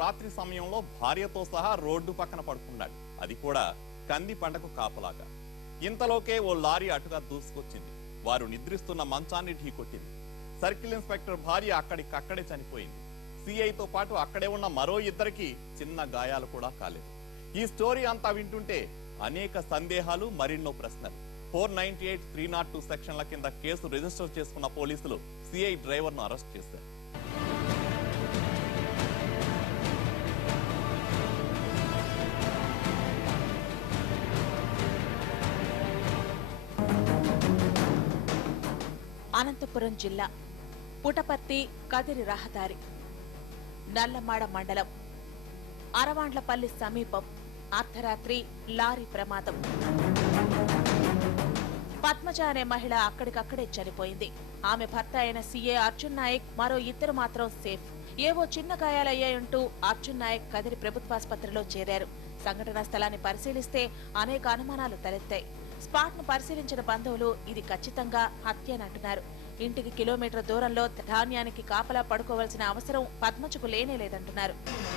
రాత్రి సమయంలో భార్యతో సహా రోడ్డు పక్కన పడుకున్నాడు. అది కూడా కంది పంటకు కాపలాగా. ఇంతలోకే ఓ లారీ అటుగా దూసుకొచ్చింది. వారు నిద్రిస్తున్న మంచాన్ని ఢీకొట్టింది. సర్కిల్ ఇన్స్పెక్టర్ భార్య అక్కడికక్కడే చనిపోయింది. సిఐతో పాటు అక్కడే ఉన్న మరో ఇద్దరికి చిన్న గాయాలు కూడా కాలేదు. ఈ స్టోరీ అంతా వింటుంటే అనేక సందేహాలు, మరెన్నో ప్రశ్నలు. 498, 302 సెక్షన్ల కింద కేసు రిజిస్టర్ చేసుకున్న పోలీసులు సిఐ డ్రైవర్ను అరెస్ట్ చేశారు. అనంతపురం జిల్లా పుటపర్తి కదిరి రహదారి, నల్లమాడ మండలం, అరవాండ్లపల్లి సమీపం అర్ధరాత్రి లారీ ప్రమాదం. పద్మజ అనే మహిళ అక్కడికక్కడే చనిపోయింది. ఆమె భర్త అయిన సిఏ అర్జున్ నాయక్, మరో ఇద్దరు మాత్రం సేఫ్. ఏవో చిన్న గాయాలయ్యాయంటూ అర్జున్ నాయక్ కదిరి ప్రభుత్వాసుపత్రిలో చేరారు. సంఘటనా స్థలాన్ని పరిశీలిస్తే అనేక అనుమానాలు తలెత్తాయి. స్పాట్ ను పరిశీలించిన బంధువులు ఇది ఖచ్చితంగా హత్యనంటున్నారు. ఇంటికి కిలోమీటర్ దూరంలో ధాన్యానికి కాపలా పడుకోవాల్సిన అవసరం పద్మజకు లేనేలేదంటున్నారు.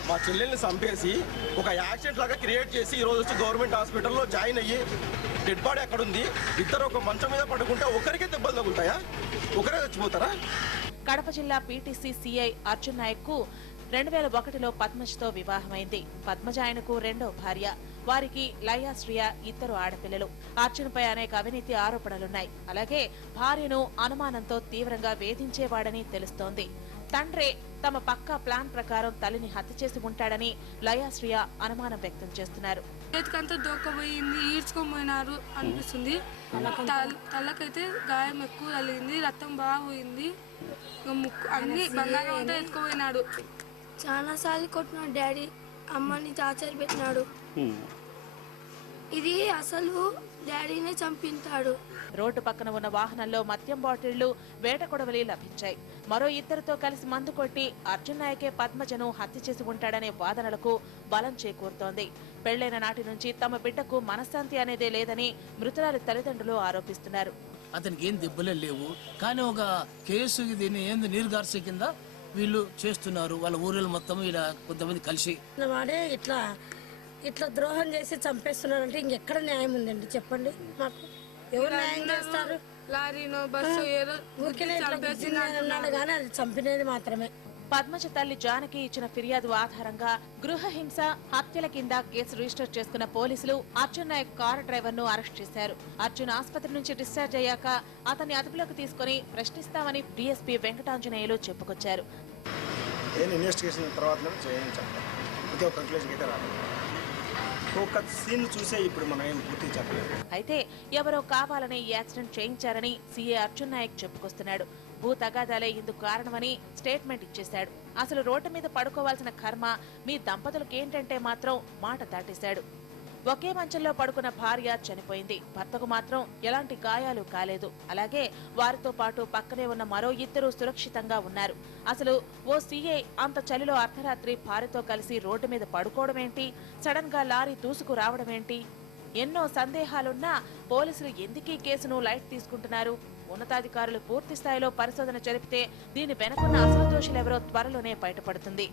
మా చెల్లెల్ని చంపేసి ఒక యాక్సిడెంట్ లాగా క్రియేట్ చేసి ఈ రోజు వచ్చి గవర్నమెంట్ హాస్పిటల్లో జాయిన్ అయ్యి డెడ్ బాడీ అక్కడ ఉంది. ఇద్దరు ఒక మంచం మీద పడుకుంటే ఒకరికే దెబ్బలు తగులుతాయా? ఒకరే చచ్చిపోతారా? కడప జిల్లా పీటీసీ సిఐ అర్జున్ నాయక్ కు 2001లో పద్మజతో వివాహమైంది. పద్మజ ఆయనకు రెండో భార్య. వారికి లయ, శ్రియ ఇద్దరు ఆడపిల్లలు. అర్జున్పై అనేక అవినీతి ఆరోపణలున్నాయి. అలాగే భార్యను అనుమానంతో తీవ్రంగా వేధించేవాడని తెలుస్తోంది. తండ్రే తమ పక్కా ప్లాన్ ప్రకారం తల్లిని హత్య చేసి ఉంటాడని లయ, శ్రియ అనుమానం వ్యక్తం చేస్తున్నారు. చేతికంతా దొక్కపోయింది, ఈడ్చుకోపోయినారు అనిపిస్తుంది. తల్లకైతే గాయం ఎక్కువ కలిగింది, రక్తం బాగా పోయింది, ముక్కు అన్ని బంగారం అంతా ఎత్తుకుపోయినాడు. చాలా సార్లు కొట్టినాడు డాడీ, అమ్మని టార్చర్ పెట్టినాడు. ఇది అసలు డాడీనే చంపింటాడు. రోడ్డు పక్కన ఉన్న వాహనంలో మద్యం బాటిళ్లు, వేట కొడవలి లభించాయి. మరో ఇద్దరితో కలిసి మందు కొట్టి అర్జున్ నాయకే పద్మజను హత్య చేసి ఉంటాడనే వాదనలకు బలం చేకూరుతోంది. పెళ్లైన నాటి నుంచి తమ బిడ్డకు మనశ్శాంతి అనేదే లేదని మృతురాలి తల్లిదండ్రులు ఆరోపిస్తున్నారు. అతనికి ఏం దెబ్బలే లేవు, కానీ ఒక కేసు దీన్ని ఏంది నీరుగార్సే కింద వీళ్ళు చేస్తున్నారు. వాళ్ళ ఊరిలో మొత్తం ఇలా కొంతమంది కలిసి వాడే ఇట్లా ద్రోహం చేసి చంపేస్తున్నారంటే ఇంకెక్కడ న్యాయం ఉందండి చెప్పండి మాకు? ఎవరు న్యాయం చేస్తారు? లారీనో బస్సు ఏదో ఉన్నాడు కానీ అది చంపినది మాత్రమే. పద్మజ తల్లి జానకి ఇచ్చిన ఫిర్యాదు ఆధారంగా గృహ హింస, హత్యల కింద కేసు రిజిస్టర్ చేసుకున్న పోలీసులు అర్జున్ నాయక్ కారు డ్రైవర్ ను అరెస్ట్ చేశారు. అర్జున్ ఆసుపత్రి నుంచి డిశ్చార్జ్ అయ్యాక అతన్ని అదుపులోకి తీసుకుని ప్రశ్నిస్తామని డీఎస్పీ వెంకటాంజనేయులు చెప్పుకొచ్చారు. అయితే ఎవరో కావాలని ఈ యాక్సిడెంట్ చేయించారని సీఏ అర్జున్ నాయక్ చెప్పుకొస్తున్నాడు. భూ తగాదాలే ఇందుకు కారణమని స్టేట్మెంట్ ఇచ్చేశాడు. అసలు రోడ్డు మీద పడుకోవాల్సిన కర్మ మీ దంపతులకు ఏంటంటే మాత్రం మాట దాటేశాడు. ఒకే మంచంలో పడుకున్న భార్య చనిపోయింది. భర్తకు మాత్రం ఎలాంటి గాయాలు కాలేదు. అలాగే వారితో పాటు పక్కనే ఉన్న మరో ఇద్దరు సురక్షితంగా ఉన్నారు. అసలు ఓ సీఐ అంత చలిలో అర్ధరాత్రి భార్యతో కలిసి రోడ్డు మీద పడుకోవడం ఏంటి? సడన్ గా లారీ దూసుకు రావడం ఏంటి? ఎన్నో సందేహాలున్నా పోలీసులు ఎందుకీ కేసును లైట్ తీసుకుంటున్నారు? ఉన్నతాధికారులు పూర్తి స్థాయిలో పరిశోధన జరిపితే దీని వెనుకున్న అసలు దోషులెవరో త్వరలోనే బయటపడుతుంది.